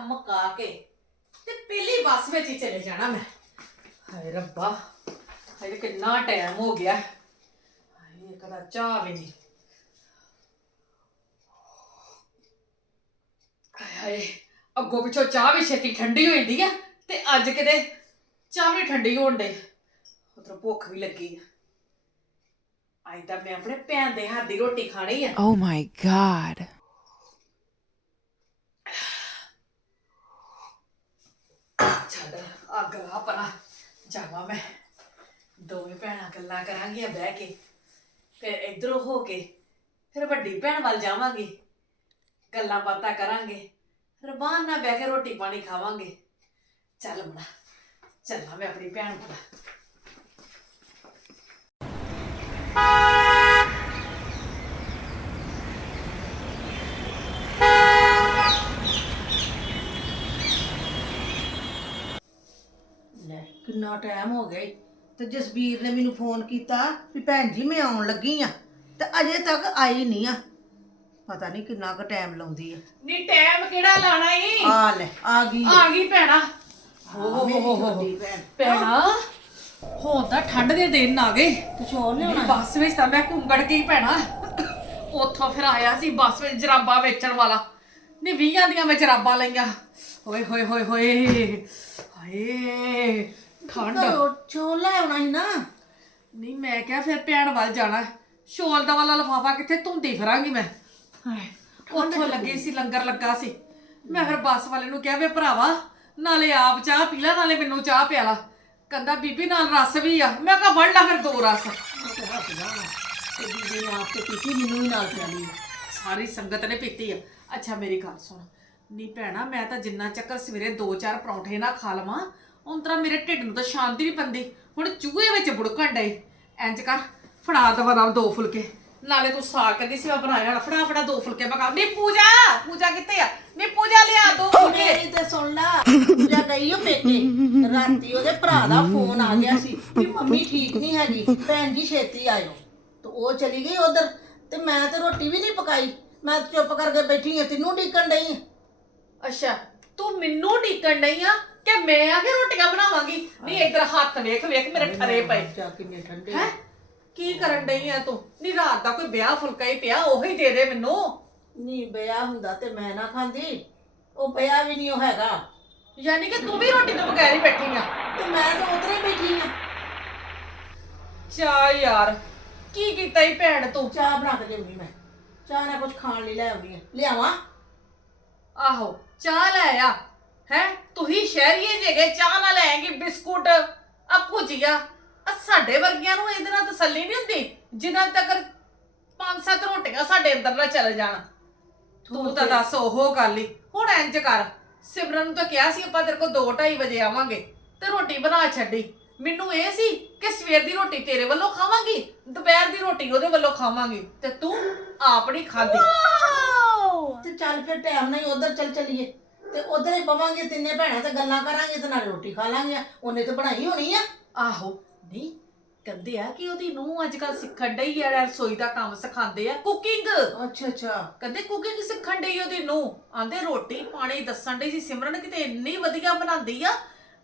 ਕੰਮ ਮੁਕਾ ਕੇ ਤੇ ਪਹਿਲੀ ਬੱਸ ਵਿੱਚ ਹੀ ਚਲੇ ਜਾਣਾ ਮੈਂ। ਹਾਏ ਰੱਬਾ, ਹਾਏ ਕਿੰਨਾ ਟਾਈਮ ਹੋ ਗਿਆ। ਹਾਏ ਕਦਾ ਚਾਹ ਵੀ ਨਹੀਂ। ਹਾਏ ਹਾਏ, ਅੱਗੋਂ ਪਿੱਛੋਂ ਚਾਹ ਵੀ ਛੇਤੀ ਠੰਡੀ ਹੋ ਜਾਂਦੀ ਆ ਤੇ ਅੱਜ ਕਿਤੇ ਚਾਹ ਵੀ ਠੰਡੀ ਹੋਣ ਦੇ ਉਧਰ ਭੁੱਖ ਵੀ ਲੱਗੀ ਆ। ਅੱਜ ਤਾਂ ਮੈਂ ਆਪਣੇ ਭੈਣ ਦੇ ਹੱਥ ਦੀ ਰੋਟੀ ਖਾਣੀ ਆ। Oh my god. ਛੱਡ, ਅੱਗ ਲਾ ਪਰਾਂ, ਜਾਵਾਂ ਮੈਂ। ਦੋਵੇਂ ਭੈਣਾਂ ਗੱਲਾਂ ਕਰਾਂਗੀਆਂ ਬਹਿ ਕੇ, ਫਿਰ ਇਧਰੋਂ ਹੋ ਕੇ, ਫਿਰ ਵੱਡੀ ਭੈਣ ਵੱਲ ਜਾਵਾਂਗੇ। ਗੱਲਾਂ ਬਾਤਾਂ ਕਰਾਂਗੇ ਰਬਾਨ ਨਾਲ ਬਹਿ ਕੇ ਰੋਟੀ ਪਾਣੀ ਖਾਵਾਂਗੇ। ਚੱਲ ਮਣਾ ਚੱਲਾਂ ਮੈਂ ਆਪਣੀ ਭੈਣ ਕੋਲ ਲੈ ਕਿੰਨਾ ਟਾਈਮ ਹੋ ਗਿਆ ਈ। ਤੇ ਜਸਬੀਰ ਨੇ ਮੈਨੂੰ ਫੋਨ ਕੀਤਾ ਵੀ ਭੈਣ ਜੀ ਮੈਂ ਆਉਣ ਲੱਗੀ ਆ ਤੇ ਅਜੇ ਤੱਕ ਆਈ ਨਹੀਂ ਆ। ਪਤਾ ਨਹੀਂ ਕਿੰਨਾ ਕੁ ਟਾਈਮ ਲਾਉਂਦੀ ਆ। ਨੀ ਟਾਈਮ ਕਿਹੜਾ ਲਾਣਾ ਈ? ਆ ਲੈ ਆ ਗਈ। ਆ ਗਈ ਭੈਣਾ। ਹੋ ਹੋ ਹੋ ਭੈਣ। ਭੈਣਾ ਹੁਣ ਤਾਂ ਠੰਡ ਦੇ ਦਿਨ ਆ ਗਏ। ਛੋੜ ਮੇਰੀ ਲਿਆਉਣਾ ਬੱਸ ਵਿੱਚ ਤਾਂ ਮੈਂ ਘੁੰਗੜ ਗਈ ਭੈਣਾ। ਉੱਥੋਂ ਫਿਰ ਆਇਆ ਸੀ ਬੱਸ ਵਿੱਚ ਜਰਾਬਾਂ ਵੇਚਣ ਵਾਲਾ। ਨੇ 20 ਦੀਆਂ ਮੈਂ ਜਰਾਬਾਂ ਲਈਆਂ। ਓਏ ਹੋਏ ਹੋਏ ਹੋਏ। ਹਾਏ। ਠੰਡ ਘਰੋਂ ਛੋੜ ਲੈ ਆਉਣਾ ਸੀ ਨਾ। ਨਹੀਂ ਮੈਂ ਕਿਹਾ ਫਿਰ ਭੈਣ ਵੱਲ ਜਾਣਾ। ਸ਼ੋਲ ਦਾ ਵਾਲਾ ਲਫਾਫਾ ਕਿੱਥੇ ਧੁੰਦੀ ਫਿਰਾਂਗੀ ਮੈਂ। ਹਾਏ ਉੱਥੋਂ ਲੱਗੀ ਸੀ ਲੰਗਰ ਲੱਗਾ ਸੀ। ਮੈਂ ਫਿਰ ਬੱਸ ਵਾਲੇ ਨੂੰ ਕਿਹਾ ਵੇ ਭਰਾਵਾ ਨਾਲੇ ਆਪ ਚਾਹ ਪੀ ਲੈ ਨਾਲੇ ਮੈਨੂੰ ਚਾਹ ਪਿਆਲਾ ਕਹਿੰਦਾ ਬੀਬੀ ਨਾਲ ਰਸ ਵੀ ਆ। ਮੈਂ ਕਿਹਾ ਵੜ ਲੈ ਫਿਰ ਦੋ ਰਸ। ਤੇ ਦੀਦੀ ਨੇ ਆਪ ਤੇ ਕੀਤੀ ਮੈਨੂੰ ਵੀ ਨਾਲ ਪਿਆਲੀ ਸਾਰੀ ਸੰਗਤ ਨੇ ਪੀਤੀ ਆ। ਅੱਛਾ ਮੇਰੀ ਗੱਲ ਸੁਣ। ਨੀ ਭੈਣਾ ਮੈਂ ਤਾਂ ਜਿੰਨਾ ਚੱਕਰ ਸਵੇਰੇ ਦੋ ਚਾਰ ਪਰੌਂਠੇ ਨਾ ਖਾ ਲਵਾਂ ਉਂਤਰਾ ਮੇਰੇ ਢਿੱਡ ਨੂੰ ਤਾਂ ਸ਼ਾਂਤੀ ਨਹੀਂ ਪੰਦੀ। ਹੁਣ ਚੂਹੇ ਵਿੱਚ ਬੁੜਕਣ ਡਏ। ਇੰਜ ਕਰ ਫੜਾ ਦਵਾ ਦਵਾ ਦੋ ਫੁਲਕੇ। ਨਾਲੇ ਤੂੰ ਸਾਗ ਕਦੀ ਸੀ ਮੈਂ ਬਣਾਇਆ ਹੋਣਾ, ਫੜਾ ਫੜਾ ਦੋ ਫੁਲਕੇ ਮੈਂ ਕਹਾਂ ਨੀ ਪੂਜਾ ਪੂਜਾ ਕਿੱਥੇ ਆ? ਨੀ ਪੂਜਾ ਲਿਆ ਦੋ ਫੁਲਕੇ। ਮੇਰੀ ਤੇ ਸੁਣ ਲਾ ਪੂਜਾ ਗਈ ਉਹ ਪੇਕੇ। ਰਾਤੀ ਉਹਦੇ ਭਰਾ ਦਾ ਫੋਨ ਆ ਗਿਆ ਸੀ ਕਿ ਮੰਮੀ ਠੀਕ ਨਹੀਂ ਹੈਗੀ ਭੈਣ ਜੀ ਛੇਤੀ ਆਇਓ। ਤੇ ਉਹ ਚਲੀ ਗਈ ਉਧਰ ਤੇ ਮੈਂ ਤੇ ਰੋਟੀ ਵੀ ਨਹੀਂ ਪਕਾਈ। ਮੈਂ ਚੁੱਪ ਕਰਕੇ ਬੈਠੀ ਹਾਂ ਤੈਨੂੰ ਢੀਕਣ ਡਈ ਆਂ। ਅੱਛਾ ਤੂੰ ਮੈਨੂੰ ਢੀਕਣ ਨਹੀਂ ਆ? ਕਿ ਮੈਂ ਆ ਕੇ ਰੋਟੀਆਂ ਬਣਾਵਾਂਗੀ? ਨੀ ਇੱਧਰ ਹੱਥ ਵੇਖ ਵੇਖ ਮੇਰੇ ਠਰੇ ਪਏ। ਜਾ ਕਿੰਨੇ ਠੰਡੇ ਹੈ? ਕੀ ਕਰਨ ਡਈ ਆ ਤੂੰ? ਨੀ ਰਾਤ ਦਾ ਕੋਈ ਵਿਆਹ ਫੁਲਕਾ ਹੀ ਪਿਆ ਉਹੀ ਦੇ ਦੇ ਮੈਨੂੰ। ਨਹੀਂ ਬਿਆ ਹੁੰਦਾ ਤੇ ਮੈਂ ਨਾ ਖਾਂਦੀ ਉਹ ਪਿਆ ਵੀ ਨਹੀਂ ਉਹ ਹੈਗਾ। ਯਾਨੀ ਕਿ ਤੂੰ ਵੀ ਰੋਟੀ ਤੋਂ ਬਗੈਰ ਹੀ ਬੈਠੀ ਆ। ਤੇ ਮੈਂ ਤਾਂ ਉਤਰੇ ਬੈਠੀ ਹਾਂ ਚਾ ਯਾਰ ਕੀ ਕੀਤਾ ਈ ਭੈਣ ਤੂੰ? ਚਾਹ ਬਣਾ ਕੇ ਦੇਉਂਗੀ ਮੈਂ। ਚਾਹ ਨਾਲ ਕੁਝ ਖਾਣ ਲਈ ਲੈ ਆਉਣੀ ਹੈ ਲਿਆਵਾਂ? ਆਹੋ ਚਾਹ ਲੈ ਆ। ਹੈ? ਤੂੰ ਹੀ ਸ਼ਹਿਰੀਏ ਜਗੇ ਚਾਹ ਨਾ ਲੈਂਗੀ ਬਿਸਕੁਟ ਆ ਭੁਜੀਆ ਆ ਸਾਡੇ ਵਰਗਿਆਂ ਨੂੰ ਇਹਦੇ ਨਾਲ ਤਸੱਲੀ ਨਹੀਂ ਹੁੰਦੀ ਜਿੰਨਾ ਤੱਕ ਪੰਜ ਸੱਤ ਰੋਟੀਆਂ ਸਾਡੇ ਅੰਦਰ ਨਾ ਚਲੇ ਜਾਣ। ਤੂੰ ਤਾਂ ਦੱਸ ਉਹ ਗੱਲ ਹੀ। ਹੁਣ ਇੰਜ ਕਰ ਸਿਮਰਨ ਨੂੰ ਤਾਂ ਕਿਹਾ ਸੀ ਆਪਾਂ ਤੇਰੇ ਕੋਲ 2:30 ਵਜੇ ਆਵਾਂਗੇ ਤੇ ਰੋਟੀ ਬਣਾ ਛੱਡੀ। ਮੈਨੂੰ ਇਹ ਸੀ ਕਿ ਸਵੇਰ ਦੀ ਰੋਟੀ ਤੇਰੇ ਵੱਲੋਂ ਖਾਵਾਂਗੀ ਦੁਪਹਿਰ ਦੀ ਰੋਟੀ ਉਹਦੇ ਵੱਲੋਂ ਖਾਵਾਂਗੀ ਤੇ ਤੂੰ ਆਪ ਨਹੀਂ ਖਾਂਦੀ। ਤੇ ਚੱਲ ਫਿਰ ਟਾਈਮ ਨਾਲ ਹੀ ਉਧਰ ਚੱਲ ਚਲੀਏ। ਤੇ ਉਧਰ ਹੀ ਪਵਾਂਗੇ ਤਿੰਨੇ ਭੈਣਾਂ ਤੇ ਗੱਲਾਂ ਕਰਾਂਗੇ ਤੇ ਨਾਲ ਰੋਟੀ ਖਾ ਲਾਂਗੇ। ਉਹਨੇ ਤਾਂ ਬਣਾਈ ਹੋਣੀ ਆ। ਆਹੋ ਨਹੀਂ ਕਹਿੰਦੇ ਆ ਕਿ ਉਹਦੀ ਨੂੰ ਅੱਜ ਕੱਲ ਸਿੱਖਣ ਡਈ ਆ ਰਸੋਈ ਦਾ ਕੰਮ ਸਿਖਾਉਂਦੇ ਆ ਕੁਕਿੰਗ ਅੱਛਾ ਅੱਛਾ। ਕਹਿੰਦੇ ਕੁਕਿੰਗ ਸਿੱਖਣ ਡਈ ਉਹਦੀ ਨੂੰ ਆਂਦੇ ਰੋਟੀ ਪਾਣੀ ਦੱਸਣ ਡਈ ਸੀ ਸਿਮਰਨ ਕਿਤੇ ਇੰਨੀ ਵਧੀਆ ਬਣਾਉਂਦੀ ਆ।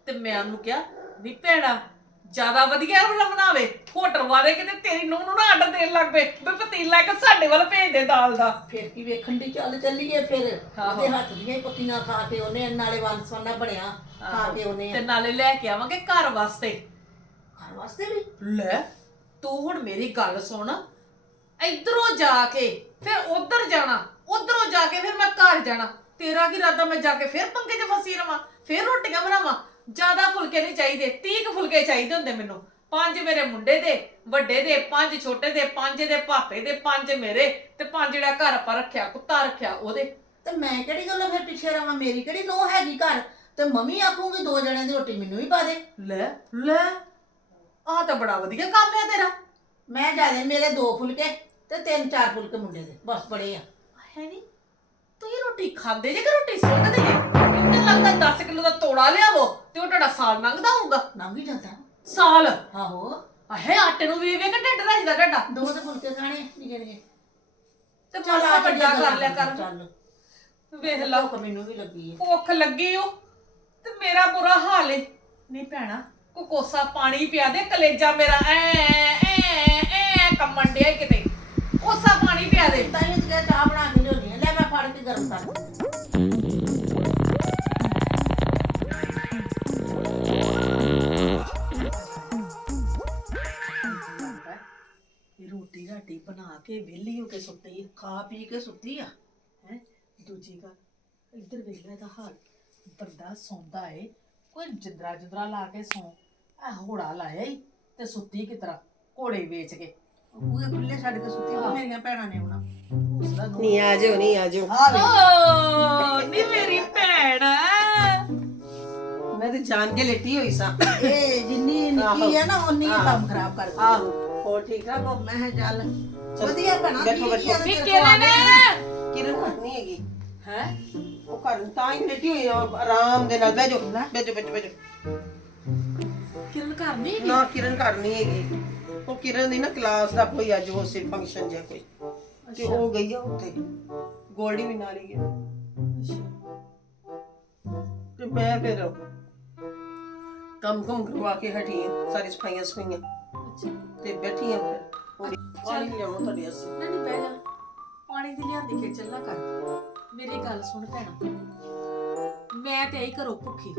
ਤੇ ਮੈਂ ਉਹਨੂੰ ਕਿਹਾ ਵੀ ਭੈਣਾ ਜ਼ਿਆਦਾ ਵਧੀਆ ਬਣਾ ਬਣਾਵੇ ਹੋਟਲ ਵਾਲੇ ਕਿਤੇ ਤੇਰੀ ਨੂੰ ਨੂੰ ਨਾ ਆਰਡਰ ਦੇਣ ਲੱਗ ਪਏ ਵੀ ਪਤੀਲਾ ਕਿ ਸਾਡੇ ਵੱਲ ਭੇਜ ਦੇ ਦਾਲ ਦਾ। ਫਿਰ ਕੀ ਵੇਖਣ ਦੀ ਚੱਲ ਚੱਲੀਏ ਫਿਰ। ਆਹੋ। ਉਹਦੇ ਹੱਥ ਦੀਆਂ ਹੀ ਖਾ ਕੇ ਉਹਨੇ ਨਾਲੇ ਵੰਸਵਾਨਾ ਬਣਿਆ ਖਾ ਕੇ ਉਹਨੇ। ਤੇ ਨਾਲੇ ਲੈ ਕੇ ਆਵਾਂਗੇ ਘਰ ਵਾਸਤੇ। ਘਰ ਵਾਸਤੇ ਵੀ? ਲੈ ਤੂੰ ਹੁਣ ਮੇਰੀ ਗੱਲ ਸੁਣ। ਇਧਰੋਂ ਜਾ ਕੇ ਫਿਰ ਉਧਰ ਜਾਣਾ ਉਧਰੋਂ ਜਾ ਕੇ ਫਿਰ ਮੈਂ ਘਰ ਜਾਣਾ। ਤੇਰਾ ਕੀ ਇਰਾਦਾ ਮੈਂ ਜਾ ਕੇ ਫਿਰ ਪੰਗੇ 'ਚ ਫਸੀ ਰਵਾਂ ਫਿਰ ਰੋਟੀਆਂ ਬਣਾਵਾਂ ਜ਼ਿਆਦਾ ਫੁਲਕੇ ਨਹੀਂ ਚਾਹੀਦੇ 30 ਕੁ ਫੁਲਕੇ ਚਾਹੀਦੇ ਹੁੰਦੇ ਮੈਨੂੰ। ਪੰਜ ਮੇਰੇ ਮੁੰਡੇ ਦੇ ਵੱਡੇ ਦੇ ਪੰਜ ਛੋਟੇ ਦੇ ਪੰਜ ਦੇ ਪਾਪੇ ਦੇ ਪੰਜ ਮੇਰੇ ਤੇ ਪੰਜ ਜਿਹੜਾ ਘਰ ਆਪਾਂ ਰੱਖਿਆ ਕੁੱਤਾ ਰੱਖਿਆ ਉਹਦੇ। ਤੇ ਮੈਂ ਕਿਹੜੀ ਗੱਲੋਂ ਫਿਰ ਪਿੱਛੇ ਰਵਾਂ? ਮੇਰੀ ਕਿਹੜੀ ਨੋ ਹੈਗੀ ਘਰ? ਤੇ ਮੰਮੀ ਆਖੂਗੀ ਦੋ ਜਣਿਆਂ ਦੀ ਰੋਟੀ ਮੈਨੂੰ ਵੀ ਪਾ ਦੇ। ਲੈ ਲੈ ਆਹ ਤਾਂ ਬੜਾ ਵਧੀਆ ਕੰਮ ਹੈ ਤੇਰਾ। ਮੈਂ ਜਾਦੇ ਮੇਰੇ ਦੋ ਫੁਲਕੇ ਤੇ ਤਿੰਨ ਚਾਰ ਫੁਲਕੇ ਮੁੰਡੇ ਦੇ ਬਸ ਬੜੇ ਆ। ਹੈ ਨਹੀਂ ਤੂੰ ਇਹ ਰੋਟੀ ਖਾਂਦੇ ਜੇ ਕਿ ਰੋਟੀ ਸੁੱਟਦੇ ਜੇ? ਮੈਨੂੰ ਲੱਗਦਾ 10 ਕਿਲੋ ਦਾ ਤੋੜਾ ਲਿਆਵੋ ਤੇ ਉਹ ਤੁਹਾਡਾ ਸਾਲ ਲੰਘਦਾ ਹੋਊਗਾ। ਲੰਘ ਹੀ ਜਾਂਦਾ। ਸਾਲ? ਆਹੋ। ਆਹੇ ਆਟੇ ਨੂੰ ਵੀ ਵੇ ਕਿ ਢਿੱਡ ਰੱਜਦਾ ਤੁਹਾਡਾ। ਦੋ ਤੇ ਫੁਲਕੇ ਖਾਣੇ ਨਿਕੇ ਨਿਕੇ। ਤੇ ਮਾਸਾ ਵੱਡਾ ਕਰ ਲਿਆ ਕਰ। ਚੱਲ। ਵੇਖ ਲਾ ਭੁੱਖ ਮੈਨੂੰ ਵੀ ਲੱਗੀ ਹੈ ਭੁੱਖ ਲੱਗੀ ਉਹ ਤੇ ਮੇਰਾ ਬੁਰਾ ਹਾਲ ਏ। ਨਹੀਂ ਭੈਣਾ। ਕੋ ਕੋਸਾ ਪਾਣੀ ਪਿਆ ਦੇ ਕਲੇਜਾ ਮੇਰਾ ਐ ਐ ਐ ਕੰਮਣ ਡਿਆ ਕਿਤੇ। ਕੋਸਾ ਪਾਣੀ ਪਿਆ ਦੇ। ਤਾਂ ਹੀ ਤੇ ਚਾਹ ਬਣਾ ਕੇ ਲਿਆਉਣੀ ਹੈ ਲੈ ਮੈਂ ਫੜ ਕੇ ਗਰਮ ਕਰ ਕੇ ਵਿਹਲੀ ਹੋ ਕੇ ਸੁੱਤੀ ਖਾ ਪੀ ਕੇ ਸੁੱਤੀ ਆ ਹੈ? ਦੂਜੀ ਗੱਲ ਇੱਧਰ ਵੇਖ ਲੈ ਇਹਦਾ ਹਾਲ। ਬੰਦਾ ਸੌਂਦਾ ਏ ਕੋਈ ਜਿੰਦਰਾ ਜਿੰਦਰਾ ਲਾ ਕੇ ਸੌਂ ਆ ਹੋੜਾ ਲਾਇਆ ਈ ਤੇ ਸੁੱਤੀ ਕਿਤਰਾ ਘੋੜੇ ਵੇਚ ਕੇ। ਪੂਰੇ ਖੁੱਲੇ ਛੱਡ ਕੇ ਸੁੱਤੀ ਉਹ ਮੇਰੀਆਂ ਭੈਣਾਂ ਨੇ ਆਉਣਾ। ਉਸਦਾ ਨਹੀਂ ਆ ਜਾਓ ਨਹੀਂ ਆ ਜਾਓ। ਆ ਵੇ ਓ ਨੀ ਮੇਰੀ ਭੈਣ। ਮੈਂ ਤੇ ਜਾਣ ਕੇ ਲੇਟੀ ਹੋਈ ਸਾਂ। ਇਹ ਜਿੰਨੀ ਨਿੱਕੀ ਹੈ ਨਾ ਉਨੀ ਹੀ ਕੰਮ ਖਰਾਬ ਕਰਦੀ। ਆਹੋ। ਹੋਰ ਠੀਕ ਠਾਕ ਹੋ? ਮੈਂ ਕਿਹਾ ਚੱਲ ਵਧੀਆ ਬਣਾ ਬੈਠੋ, ਨੀ ਤੇਰੇ ਕਿਰਨ ਕਿਰਨ ਘਰ ਨਹੀਂ ਹੈਗੀ। ਹੈ? ਉਹ ਘਰ ਤਾਂ ਹੀ ਲੇਟੀ ਹੋਈ ਆ ਆਰਾਮ ਦੇ ਨਾਲ। ਬਹਿ ਜਾਓ ਬਹਿ ਜਾਓ ਬਹਿ ਜਾਓ, ਬਹਿ ਜਾਓ। ਕਿਰਨ ਘਰ ਨਹੀਂ ਨਾ ਕਿਰਨ ਘਰ ਨਹੀਂ ਹੈਗੀ। ਉਹ ਕਿਰਨ ਦੀ ਨਾ ਕਲਾਸ ਦਾ ਕੋਈ ਅੱਜ ਉਹ ਸੀ ਫੰਕਸ਼ਨ ਜਿਹਾ ਕੋਈ। ਤੇ ਉਹ ਗਈ ਆ ਉੱਥੇ। ਗੋਲਡੀ ਵੀ ਨਾਲ ਹੀ ਗਿਆ ਤੇ ਮੈਂ ਫਿਰ ਕੰਮ ਕੰਮ ਕਰਵਾ ਕੇ ਹਟੀ ਸਾਰੀ ਸਫਾਈਆਂ ਸਫਾਈਆਂ ਅੱਛਾ। ਤੇ ਬੈਠੀ ਆ ਫਿਰ ਉਹਦੀ ਪਾਣੀ ਲਿਆਉਣਾ ਤੁਹਾਡੇ ਵਾਸਤੇ। ਨਹੀਂ ਨਹੀਂ ਬਹਿ ਜਾ। ਪਾਣੀ ਦੀ ਲਿਆਂਦੀ ਖੇਚਲ ਨਾ ਕਰ। ਮੇਰੀ ਗੱਲ ਸੁਣ ਭੈਣਾ। ਮੈਂ ਤੇ ਆਈ ਘਰੋਂ ਭੁੱਖੀ।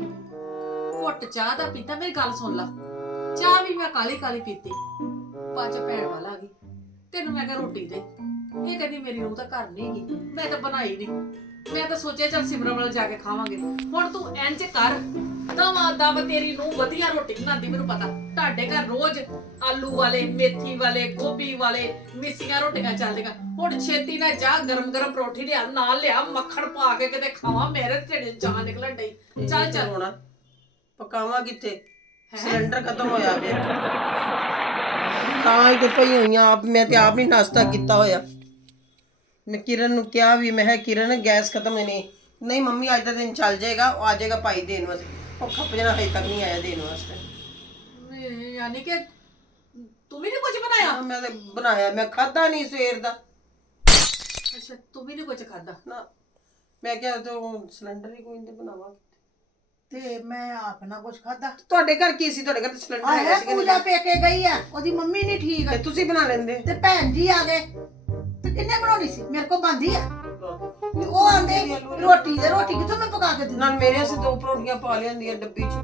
ਘੁੱਟ ਚਾਹ ਦਾ ਪੀਤਾ ਮੇਰੀ ਗੱਲ ਸੁਣ ਲਾ। ਚਾਹ ਵੀ ਮੈਂ ਕਾਲੀ ਕਾਲੀ ਪੀਤੀ। ਬਾਅਦ ਚ ਭੈਣ ਵਾਲਾ ਆ ਗਈ। ਤੈਨੂੰ ਮੈਂ ਕਿਹਾ ਰੋਟੀ ਦੇ। ਇਹ ਕਹਿੰਦੀ ਮੇਰੀ ਨੂੰ ਤਾਂ ਘਰ ਨਹੀਂ ਗਈ ਮੈਂ ਤਾਂ ਬਣਾਈ ਨਹੀਂ। ਮੈਂ ਤਾਂ ਸੋਚਿਆ ਚੱਲ ਸਿਮਰਨ ਵੱਲ ਜਾ ਕੇ ਖਾਵਾਂਗੇ। ਹੁਣ ਤੂੰ ਇੰਜ ਕਰ। ਦਵਾ ਦਵ ਤੇਰੀ ਨੂੰ ਵਧੀਆ ਰੋਟੀ ਬਣਾਉਂਦੀ ਮੈਨੂੰ ਪਤਾ। ਤੁਹਾਡੇ ਘਰ ਰੋਜ਼ ਆਲੂ ਵਾਲੇ ਮੇਥੀ ਵਾਲੇ ਗੋਭੀ ਵਾਲੇ ਮਿਸੀਆਂ ਰੋਟੀਆਂ ਚੱਲਦੀਆਂ। ਹੁਣ ਛੇਤੀ ਨਾਲ ਜਾ ਗਰਮ ਗਰਮ ਪਰੌਠੀ ਲਿਆ ਨਾਲ ਲਿਆ ਮੱਖਣ ਪਾ ਕੇ ਕਿਤੇ ਖਾਵਾਂ ਮੇਰੇ ਢਿੱਡ 'ਚ ਜਾਨ ਨਿਕਲਣ ਡਈ। ਚੱਲ ਚੱਲ। ਹੋਣਾ ਪਕਾਵਾਂ ਕਿੱਥੇ? ਸਿਲੰਡਰ ਖਤਮ ਹੋਇਆ ਵੇ ਤਾਂ ਹੀ ਤੇ ਪਈ ਹੋਈਆਂ ਆਪ ਮੈਂ ਤੇ ਆਪ ਨਹੀਂ ਨਾਸ਼ਤਾ ਕੀਤਾ ਹੋਇਆ। ਮੈਂ ਕਿਰਨ ਨੂੰ ਕਿਹਾ ਵੀ ਮੈਂ ਕਿਹਾ ਕਿਰਨ ਗੈਸ ਖਤਮ ਨਹੀਂ। ਨਹੀਂ ਮੰਮੀ ਅੱਜ ਦਾ ਦਿਨ ਚੱਲ ਜਾਏਗਾ ਉਹ ਆ ਜਾਏਗਾ ਭਾਈ ਦੇਣ ਵਾਸਤੇ। ਉਹ ਖੱਪ ਜਣਾ ਹਜੇ ਤੱਕ ਨਹੀਂ ਆਇਆ ਦੇਣ ਵਾਸਤੇ। ਨਹੀਂ, ਯਾਨੀ ਕਿ ਤੂੰ ਵੀ ਨਹੀਂ ਕੁਝ ਬਣਾਇਆ? ਮੈਂ ਤੇ ਬਣਾਇਆ ਮੈਂ ਖਾਦਾ ਨਹੀਂ ਸਵੇਰ ਦਾ। ਅੱਛਾ ਤੂੰ ਵੀ ਨਹੀਂ ਕੁਝ ਖਾਦਾ ਨਾ ਮੈਂ ਕਿਹਾ ਤੂੰ ਸਿਲੰਡਰ ਹੀ ਕੋਈ ਨਹੀਂ ਬਣਾਵਾ ਤੇ ਮੈਂ ਆਪ ਨਾ ਕੁਝ ਖਾਦਾ ਤੁਹਾਡੇ ਘਰ ਕੀ ਸੀ? ਤੁਹਾਡੇ ਘਰ ਤਾਂ ਸਿਲੰਡਰ ਹੈਗਾ ਸੀ ਕਿ ਪੂਜਾ ਨਹੀਂ? ਪੇਕੇ ਗਈ ਆ ਉਹਦੀ ਮੰਮੀ ਨਹੀਂ ਠੀਕ। ਤੇ ਤੁਸੀਂ ਬਣਾ ਲੈਂਦੇ। ਤੇ ਭੈਣ ਜੀ ਆ ਗਏ। ਤੇ ਕਿੰਨੇ ਬਣਾਉਣੀ ਸੀ? ਮੇਰੇ ਕੋਲ ਬੰਦੀ ਆ। ਤੇ ਉਹ ਆਂਦੇ ਰੋਟੀ ਦੇ ਰੋਟੀ ਕਿੱਥੋਂ ਮੈਂ ਪਕਾ ਕੇ ਦਿੰਦੀ? ਨਾਲ ਮੇਰੇ ਅਸੀਂ ਦੋ ਪਰੌਂਠੀਆਂ ਪਾ ਲਿਆਂਦੀਆਂ ਡੱਬੀ 'ਚ।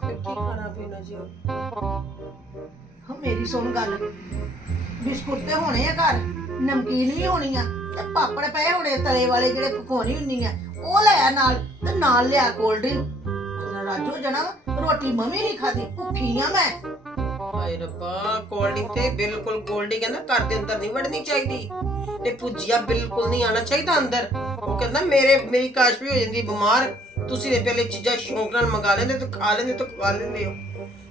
ਫਿਰ ਕੀ ਖਾਣਾ ਪੀਣਾ ਜੀ ਹਾਂ ਮੇਰੀ ਸੁਣ ਗੱਲ। ਬਿਸਕੁਟ ਤੇ ਹੋਣੇ ਆ ਘਰ? ਨਮਕੀਨ ਵੀ ਹੋਣੀ ਆ ਤੇ ਪਾਪੜ ਪਏ ਹੋਣੇ ਤਲੇ ਵਾਲੇ ਜਿਹੜੇ ਪਕੌਣੀ ਹੁੰਨੀ ਆ। ਉਹ ਲੈ ਆ ਨਾਲ ਤੇ ਨਾਲ ਲਿਆ ਕੋਲਡ ਡਰਿੰਕ। ਰਾਜੋ ਜਣਾ ਰੋਟੀ ਮੰਮੀ ਨਹੀਂ ਖਾਦੀ ਭੁੱਖੀ ਆ ਮੈਂ। ਹਾਏ ਰੱਬਾ ਕੋਲਡਿੰਗ ਤੇ ਬਿਲਕੁਲ ਗੋਲਡੀ ਕਹਿੰਦਾ ਘਰ ਦੇ ਅੰਦਰ ਨਹੀਂ ਵੜਨੀ ਚਾਹੀਦੀ। ਤੇ ਭੁਜੀਆ ਬਿਲਕੁਲ ਨਹੀਂ ਆਣਾ ਚਾਹੀਦਾ ਅੰਦਰ। ਉਹ ਕਹਿੰਦਾ ਮੇਰੇ ਮੇਰੀ ਕਾਸ਼ ਵੀ ਹੋ ਜਾਂਦੀ ਬਿਮਾਰ। ਤੁਸੀਂ ਤੇ ਪਹਿਲੇ ਚੀਜ਼ਾਂ ਸ਼ੌਂਕ ਨਾਲ ਮੰਗਾ ਲੈਂਦੇ ਤੇ ਖਾ ਲੈਂਦੇ ਤੇ ਖਵਾ ਲੈਂਦੇ ਹੋ।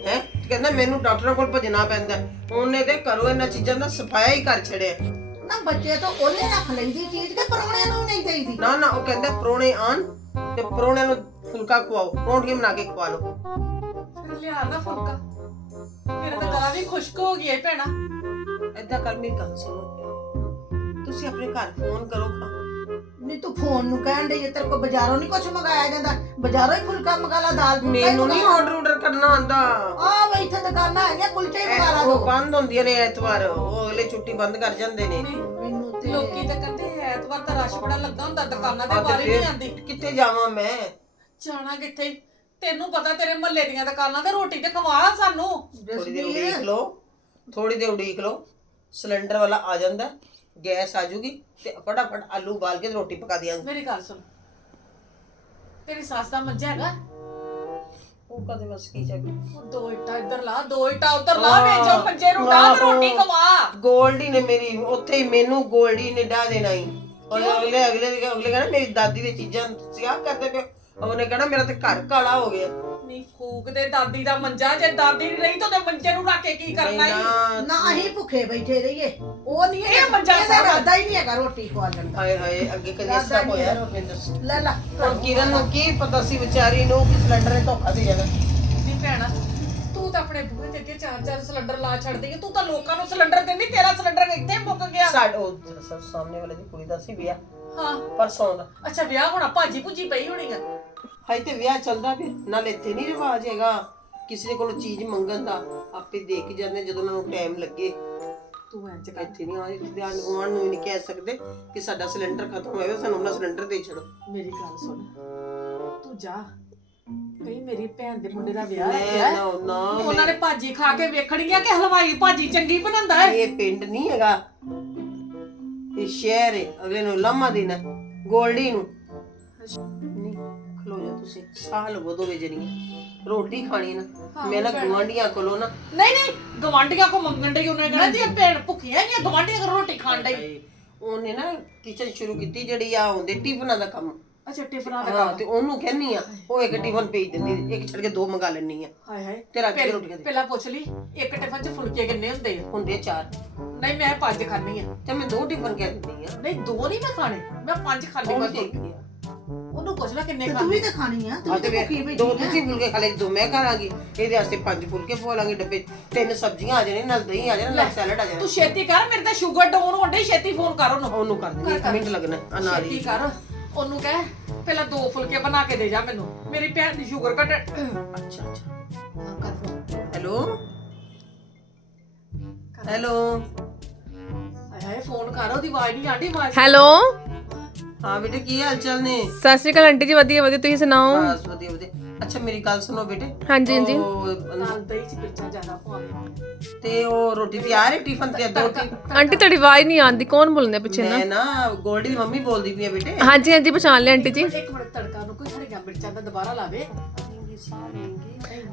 ਹੈ? ਕਹਿੰਦਾ ਮੈਨੂੰ ਡਾਕਟਰਾਂ ਕੋਲ ਭਜਣਾ ਪੈਂਦਾ। ਉਹਨੇ ਤੇ ਕਰੋ ਇਹਨਾਂ ਚੀਜ਼ਾਂ ਦਾ ਸਫਾਇਆ ਹੀ ਕਰ ਛੜਿਆ ਨਾ ਬੱਚੇ ਤੋਂ ਉਹਨੇ ਰੱਖ ਲੈਂਦੀ ਚੀਜ਼ ਕਿ ਪਰੌਣਿਆਂ ਨੂੰ ਨਹੀਂ ਦੇਈਦੀ ਨਾ ਨਾ ਉਹ ਕਹਿੰਦਾ ਪਰੋਣੇ ਆਣ ਤੇ ਪਰੋਣਿਆਂ ਨੂੰ ਫੁਲਕਾ ਖਵਾਓ। ਪਰੌਂਠੀਆਂ ਬਣਾ ਕੇ ਖਵਾ ਲਓ। ਲਿਆ ਨਾ ਫੁਲਕਾ। ਮੇਰਾ ਤਾਂ ਗਲਾ ਵੀ ਖੁਸ਼ਕ ਹੋ ਗਿਆ ਭੈਣਾ। ਏਦਾਂ ਕਰ ਮੇਰੀ ਗੱਲ ਸੁਣੋ। ਤੁਸੀਂ ਆਪਣੇ ਘਰ ਫੋਨ ਕਰੋ ਨਹੀਂ ਤੂੰ ਫੋਨ ਨੂੰ ਕਹਿਣ ਦੇ ਤੇਰੇ ਕੋ ਬਾਜ਼ਾਰੋਂ ਨਹੀਂ ਕੁਝ ਮੰਗਾਇਆ ਜਾਂਦਾ? ਬਾਜ਼ਾਰੋਂ ਹੀ ਫੁਲਕਾ ਮੰਗਾ ਲਾ ਦਾਲ ਫੁਲਕਾ ਹੀ ਮੈਨੂੰ ਨਹੀਂ ਮੰਗਾ ਲਾ। ਆਰਡਰ ਆਰਡਰ ਕਰਨਾ ਆਂਦਾ ਆ ਵੇ ਇੱਥੇ ਦੁਕਾਨਾਂ ਹੈਗੀਆਂ ਕੁਲਚੇ ਹੀ ਮੰਗਾ ਲਾ ਉਹ ਦੋ ਬੰਦ ਹੁੰਦੀਆਂ ਨੇ ਐਤਵਾਰ ਉਹ ਅਗਲੇ ਛੁੱਟੀ ਬੰਦ ਕਰ ਜਾਂਦੇ ਨੇ। ਮੈਨੂੰ ਤੇ ਲੋਕੀ ਤਾਂ ਕਹਿੰਦੇ ਐਤਵਾਰ ਤਾਂ ਰਸ਼ ਬੜਾ ਲੱਗਾ ਹੁੰਦਾ ਦੁਕਾਨਾਂ ਤੇ ਵਾਰੀ ਨਹੀਂ ਆਂਦੀ ਕਿੱਥੇ ਜਾਵਾਂ ਮੈਂ? ਜਾਣਾ ਕਿੱਥੇ? ਤੈਨੂੰ ਪਤਾ ਤੇਰੇ ਮਹੱਲੇ ਦੀਆਂ ਦੁਕਾਨਾਂ ਤੇ ਰੋਟੀ ਤੇ ਖਵਾ ਸਾਨੂੰ। ਥੋੜੀ ਦੇਰ ਜਸਵੀਰ, ਉਡੀਕ ਲਓ ਥੋੜੀ ਦੇਰ ਉਡੀਕ ਲਓ ਸਿਲੰਡਰ ਵਾਲਾ ਆ ਜਾਂਦਾ। ਗੈਸ ਆ ਜੂਗੀ ਤੇ ਫਟਾਫਟ ਆਲੂ ਉਬਾਲ ਕੇ ਰੋਟੀ ਪਕਾ ਦਿਆਂਗੇ ਮੇਰੀ ਗੱਲ ਸੁਣ। ਤੇਰੀ ਸੱਸ ਦਾ ਮੰਜਾ ਹੈਗਾ? ਉਹ ਕਦੇ ਬਸ ਕੀ? ਚੱਕ ਉਹ ਦੋ ਇੱਟਾਂ ਇੱਧਰ ਲਾ ਦੋ ਇੱਟਾਂ ਉੱਧਰ ਲਾ ਵੇਚੋ ਮੰਜੇ ਨੂੰ ਡਾਹ ਤੇ ਰੋਟੀ ਖਵਾ। ਗੋਲਡੀ ਨੇ ਮੇਰੀ ਉੱਥੇ ਹੀ ਮੈਨੂੰ ਗੋਲਡੀ ਨੇ ਡਾ ਦੇਣਾ ਹੀ ਔਰ ਅਗਲੇ ਅਗਲੇ ਅਗਲੇ ਕਹਿੰਦਾ ਮੇਰੀ ਦਾਦੀ ਦੀ ਚੀਜ਼ਾਂ ਤੁਸੀਂ ਆਹ ਕਰਦੇ ਪਏ। ਉਹਨੇ ਕਹਿਣਾ ਮੇਰਾ ਤੇ ਘਰ ਕਾਲਾ ਹੋ ਗਿਆ। ਨੀ ਫੂਕ ਦੇ ਦਾਦੀ ਦਾ ਮੰਜਾ ਜੇ ਦਾਦੀ ਨਹੀਂ ਰਹੀ ਤਾਂ ਉਹਦੇ ਮੰਜੇ ਨੂੰ ਰੱਖ ਕੇ ਕੀ ਕਰਨਾ ਈ ਨਾ ਨਾ ਅਸੀਂ ਭੁੱਖੇ ਬੈਠੇ ਰਹੀਏ। ਉਹ ਨਹੀਂ ਇਹ ਮੰਜਾ ਇਰਾਦਾ ਹੀ ਨਹੀਂ ਹੈਗਾ ਰੋਟੀ ਖਵਾਉਣ ਦਾ। ਹਾਏ ਹਾਏ ਅੱਗੇ ਕਦੇ ਇਸ ਤਰ੍ਹਾਂ ਹੋਇਆ? ਮੈਨੂੰ ਦੱਸ ਲੈ ਲੈ। ਹੁਣ ਕਿਰਨ ਨੂੰ ਕੀ ਪਤਾ ਸੀ ਵਿਚਾਰੀ ਨੂੰ ਕਿ ਸਿਲੰਡਰ ਨੇ ਧੋਖਾ ਦੇ ਜਾਣਾ। ਨੀ ਭੈਣਾ ਤੂੰ ਤਾਂ ਆਪਣੇ ਬੂਹੇ ਤੇ ਅੱਗੇ ਚਾਰ ਚਾਰ ਸਿਲੰਡਰ ਲਾ ਛੱਡਦੀ ਹੈ ਤੂੰ ਤਾਂ ਲੋਕਾਂ ਨੂੰ ਸਿਲੰਡਰ ਦਿੰਦੀ ਤੇਰਾ ਸਿਲੰਡਰ ਇੱਥੇ ਮੁੱਕ ਗਿਆ। ਸਾਡੇ ਉਹ ਸਾਹਮਣੇ ਵਾਲੇ ਦੀ ਕੁੜੀ ਦਾ ਸੀ ਵਿਆਹ। ਹਾਂ। ਪਰਸੋਂ ਦਾ। ਅੱਛਾ ਵਿਆਹ ਹੋਣਾ ਭਾਜੀ ਭੁਜੀ ਪਈ ਹੋਣੀ ਆ? ਹਾਈ ਤੇ ਵਿਆਹ ਚੱਲਦਾ ਪਿਆ ਨਾਲ ਇੱਥੇ ਨਹੀਂ ਰਿਵਾਜ ਹੈਗਾ। ਕਿਸੇ ਕੋਲੋਂ ਚੀਜ਼ ਮੰਗਣ ਦਾ ਆਪੇ ਦੇ ਕੇ ਜਾਂਦੇ ਜਦੋਂ ਉਹਨਾਂ ਨੂੰ ਟਾਈਮ ਲੱਗੇ। ਤੂੰ ਇੰਜ ਕਰ। ਇੱਥੇ ਨਹੀਂ ਆਏ ਤੇ ਆਂਢ ਗੁਆਂਢ ਨੂੰ ਵੀ ਨਹੀਂ ਕਹਿ ਸਕਦੇ ਕਿ ਸਾਡਾ ਸਿਲੰਡਰ ਖਤਮ ਹੋਇਆ ਸਾਨੂੰ ਆਪਣਾ ਸਿਲੰਡਰ ਦੇ ਛੜੋ ਮੇਰੀ ਗੱਲ ਸੁਣ। ਤੂੰ ਜਾ। ਕਈ ਮੇਰੀ ਭੈਣ ਦੇ ਮੁੰਡੇ ਦਾ ਵਿਆਹ ਹੈ। ਨਾ ਨਾ ਉਹਨਾਂ ਨੇ ਭਾਜੀ ਖਾ ਕੇ ਵੇਖਣੀ ਆ ਕਿ ਹਲਵਾਈ ਭਾਜੀ ਚੰਗੀ ਬਣਾਉਂਦਾ ਹੈ? ਇਹ ਪਿੰਡ ਨਹੀਂ ਹੈਗਾ। ਇਹ ਸ਼ਹਿਰ ਹੈ ਅਗਲੇ ਨੂੰ ਲੰਮਾ ਦੇਣਾ ਗੋਲਡੀ ਨੂੰ। ਤੁਸੀਂ? ਸਾਹ ਲਵੋ ਦੋ ਵਜੇ ਰੋਟੀ ਖਾਣੀ ਨਾ। ਮੈਂ ਨਾ ਗੁਆਂਢੀਆਂ ਕੋਲੋਂ ਨਾ। ਨਹੀਂ ਨਹੀਂ ਗਵਾਂਢੀਆਂ ਕੋ ਮੰਗਣ ਡਈ ਉਹਨੇ ਕਹਿਣਾ ਜੀ ਭੈਣ ਭੁੱਖੀ ਹੈ ਜਾਂ ਗਵਾਂਢੀਆਂ ਕੋਲ ਰੋਟੀ ਖਾਣ ਡਈ। ਉਹਨੇ ਨਾ ਕਿਚਨ ਸ਼ੁਰੂ ਕੀਤੀ ਜਿਹੜੀ ਆ ਹੁੰਦੇ ਟਿਫਨਾਂ ਦਾ ਕੰਮ। ਅੱਛਾ ਟਿਫਨਾਂ ਦਾ ਹਾਂ ਤੇ ਉਹਨੂੰ ਕਹਿੰਨੀ ਆ ਉਹ ਇੱਕ ਟਿਫਨ ਭੇਜ ਦਿੰਦੀ ਇੱਕ ਛੱਡ ਕੇ ਦੋ ਮੰਗਾ ਲੈਣੀ ਆ। ਹਾਏ ਹਾਏ। ਤੇ ਰਾਤ ਦੀ ਰੋਟੀਆਂ ਦੇ। ਪਹਿਲਾਂ ਪੁੱਛ ਲਈ ਇੱਕ ਟਿਫਨ ਚ ਫੁਲਕੇ ਕਿੰਨੇ ਹੁੰਦੇ ਆ? ਹੁੰਦੇ ਚਾਰ। ਨਹੀਂ ਮੈਂ ਪੰਜ ਖਾਣੀ ਆ। ਤੇ ਮੈਂ ਦੋ ਟਿਫਨ ਕਹਿ ਦਿੰਦੀ ਆ। ਨਹੀਂ ਦੋ ਨਹੀਂ ਮੈਂ ਖਾਣੇ ਮੈਂ ਪੰਜ ਖਾਣੀ ਦੇਖ ਲਿਆ ਉਹਨੂੰ ਪੁੱਛ ਲੈ ਕਿੰਨੇ ਤੇ ਤੂੰ ਖਾਣੇ ਵੀ ਤਾਂ ਖਾਣੀ ਆ ਤੂੰ ਵੀ ਤੇ ਭੁੱਖੀ ਬੈਠੀ ਦੋ ਤੁਸੀਂ ਫੁਲਕੇ ਖਾ ਲੈ ਦੋ ਮੈਂ ਕਰਾਂਗੀ ਇਹਦੇ ਵਾਸਤੇ ਪੰਜ ਫੁਲਕੇ ਪਵਾ ਲਾਂਗੇ ਡੱਬੇ ਤਿੰਨ ਸਬਜ਼ੀਆਂ ਆ ਜਾਣੇ ਨਾਲ ਦਹੀਂ ਆ ਜਾਣਾ ਨਾਲ ਸੈਲਡ ਆ ਜਾਣਾ। ਤੂੰ ਛੇਤੀ ਕਰ ਮੇਰੇ ਤਾਂ ਸ਼ੂਗਰ ਡਾਊਨ ਹੋਣ ਡਈ ਛੇਤੀ ਫੋਨ ਕਰ ਉਹਨੂੰ। ਉਹਨੂੰ ਕਰ ਦੇਣੀ ਇੱਕ ਮਿੰਟ ਲੱਗਣਾ ਆ ਨਾਲ ਛੇਤੀ ਕਰ ਉਹਨੂੰ ਕਹਿ ਪਹਿਲਾਂ ਦੋ ਫੁਲਕੇ ਬਣਾ ਕੇ ਦੇ ਜਾ ਮੈਨੂੰ ਮੇਰੀ ਭੈਣ ਦੀ ਸ਼ੂਗਰ ਘਟ ਅੱਛਾ ਅੱਛਾ। ਹਾਂ ਕਰ ਫੋਨ। ਹੈਲੋ? ਹੈਲੋ? ਹਾਏ ਫੋਨ ਕਰ ਉਹਦੀ ਆਵਾਜ਼ ਨਹੀਂ ਆਂਦੀ ਆਵਾਜ਼ ਹੈਲੋ? ਹਾਂ ਬੇਟੇ ਕੀ ਹਾਲ ਚਾਲ ਨੇ? ਸਤਿ ਸ਼੍ਰੀ ਅਕਾਲ ਆਂਟੀ ਜੀ ਵਧੀਆ ਵਧੀਆ ਤੁਸੀਂ ਸੁਣਾਓ? ਬਸ ਵਧੀਆ ਵਧੀਆ। ਅੱਛਾ ਮੇਰੀ ਗੱਲ ਸੁਣੋ ਬੇਟੇ। ਹਾਂਜੀ ਹਾਂਜੀ। ਉਹ, ਨਾਲ ਦਹੀਂ ਚ ਮਿਰਚਾਂ ਜ਼ਿਆਦਾ ਪਾਉਂਦੇ ਤੇ ਉਹ ਰੋਟੀ ਤਿਆਰ ਹੈ ਟਿਫਨ ਤੇ ਦੋ ਟੀ ਆਂਟੀ ਤੁਹਾਡੀ ਆਵਾਜ਼ ਨਹੀਂ ਆਉਂਦੀ ਕੌਣ ਬੋਲਦਾ ਪਿੱਛੇ ਨਾ ਮੈਂ ਨਾ? ਗੋਲਡੀ ਦੀ ਮੰਮੀ ਬੋਲਦੀ ਪਈ ਆ ਬੇਟੇ। ਹਾਂਜੀ ਹਾਂਜੀ ਪਛਾਣ ਲਿਆ ਆਂਟੀ ਜੀ। ਇੱਕ ਮਿੰਟ ਤੜਕਾ ਨੂੰ ਕੋਈ ਹਰੀਆਂ ਮਿਰਚਾਂ ਦਾ ਦੁਬਾਰਾ ਲਾਵੇ।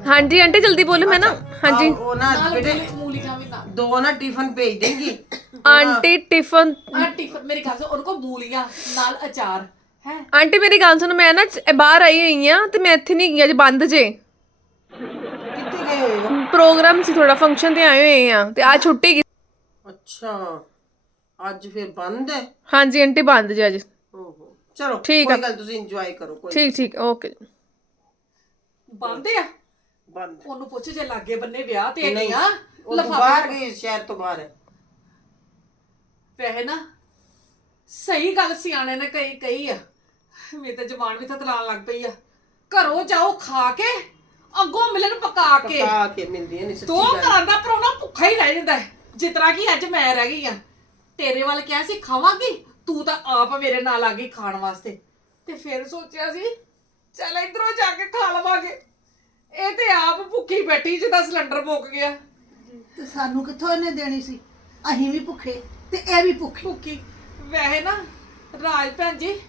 ਹਾਂਜੀ ਆਂਟੀ ਜਲਦੀ ਬੋਲੋ ਮੈਂ ਨਾ ਹਾਂਜੀ। ਉਹ ਨਾ ਬੇਟੇ ਮੂਲੀਆਂ ਵੀ ਨਾਲ। ਦੋ ਨਾ ਟਿਫਨ ਭੇਜ ਦੇਂਗੀ। ਆਂਟੀ ਟਿਫਨ ਆ ਟਿਫਨ ਮੇਰੀ ਗੱਲ ਸੁਣ ਉਹਨੂੰ ਕੋ ਮੂਲੀਆਂ ਨਾਲ ਅਚਾਰ ਹੈ? ਆਂਟੀ ਮੇਰੀ ਗੱਲ ਸੁਣੋ ਮੈਂ ਨਾ ਚ- ਬਾਹਰ ਆਈ ਹੋਈ ਆ ਤੇ ਮੈਂ ਇੱਥੇ ਨਹੀਂ ਗਈ ਅੱਜ ਬੰਦ ਜੇ। ਕਿੱਥੇ ਗਏ ਹੋਏ ਹੋ? ਪ੍ਰੋਗਰਾਮ ਸੀ ਥੋੜਾ ਫੰਕਸ਼ਨ ਤੇ ਆਏ ਹੋਏ ਆ ਤੇ ਅੱਜ ਛੁੱਟੀ ਕੀ ਅੱਛਾ ਅੱਜ ਫਿਰ ਬੰਦ ਹੈ? ਹਾਂਜੀ ਆਂਟੀ ਬੰਦ ਜੇ ਅੱਜ। ਓਹੋ ਚਲੋ ਠੀਕ ਕੋਈ ਗੱਲ ਤੁਸੀਂ ਇੰਜੋਏ ਕਰੋ ਕੋਈ ਠੀਕ ਠੀਕ ਓਕੇ। ਬੰਦ ਆ? ਬੰਦ। ਉਹਨੂੰ ਪੁੱਛ ਜੇ ਲਾਗੇ ਬੰਨੇ ਵਿਆਹ ਤੇ ਨਹੀਂ ਹੈਗੀਆਂ ਉਹ ਤਾਂ ਬਾਹਰ ਗਏ ਸ਼ਹਿਰ ਤੋਂ ਬਾਹਰ। ਹੈ ਵੈਸੇ ਨਾ ਸਹੀ ਗੱਲ ਸਿਆਣੇ ਨੇ ਕਈ ਕਈ ਆ। ਮੇਰੇ ਤਾਂ ਜ਼ਬਾਨ ਵੀ ਥਤਲਾਣ ਲੱਗ ਪਈ ਆ। ਘਰੋਂ ਜਾਓ ਖਾ ਕੇ ਅੱਗੋਂ ਮਿਲਣ ਪਕਾ ਕੇ। ਪਕਾ ਕੇ ਮਿਲਦੀਆਂ ਨੇ ਸੱਚੀ ਦੋ ਗੱਲ। ਘਰਾਂ ਦਾ ਪਰੋਣਾ ਭੁੱਖਾ ਹੀ ਰਹਿ ਜਾਂਦਾ ਹੈ। ਜਿਤਨਾ ਕਿ ਅੱਜ ਮੈਂ ਰਹਿ ਗਈ ਆ। ਤੇਰੇ ਵੱਲ ਕਿਹਾ ਸੀ ਖਾਵਾਂਗੀ? ਤੂੰ ਤਾਂ ਆਪ ਮੇਰੇ ਨਾਲ ਆ ਗਈ ਖਾਣ ਵਾਸਤੇ। ਤੇ ਫਿਰ ਸੋਚਿਆ ਸੀ ਚੱਲ ਇਧਰੋਂ ਜਾ ਕੇ ਖਾ ਲਵਾਂਗੇ। ਇਹ ਤੇ ਆਪ ਭੁੱਖੀ ਬੈਠੀ ਜਿਹਦਾ ਸਿਲੰਡਰ ਮੁੱਕ ਗਿਆ। ਤੇ ਸਾਨੂੰ ਕਿੱਥੋਂ ਇਹਨੇ ਦੇਣੀ ਸੀ? ਅਸੀਂ ਵੀ ਭੁੱਖੇ ਤੇ ਇਹ ਵੀ ਭੁੱਖੇ। ਭੁੱਖੀ। ਵੈਸੇ ਨਾ ਰਾਜ ਭੈਣ ਜੀ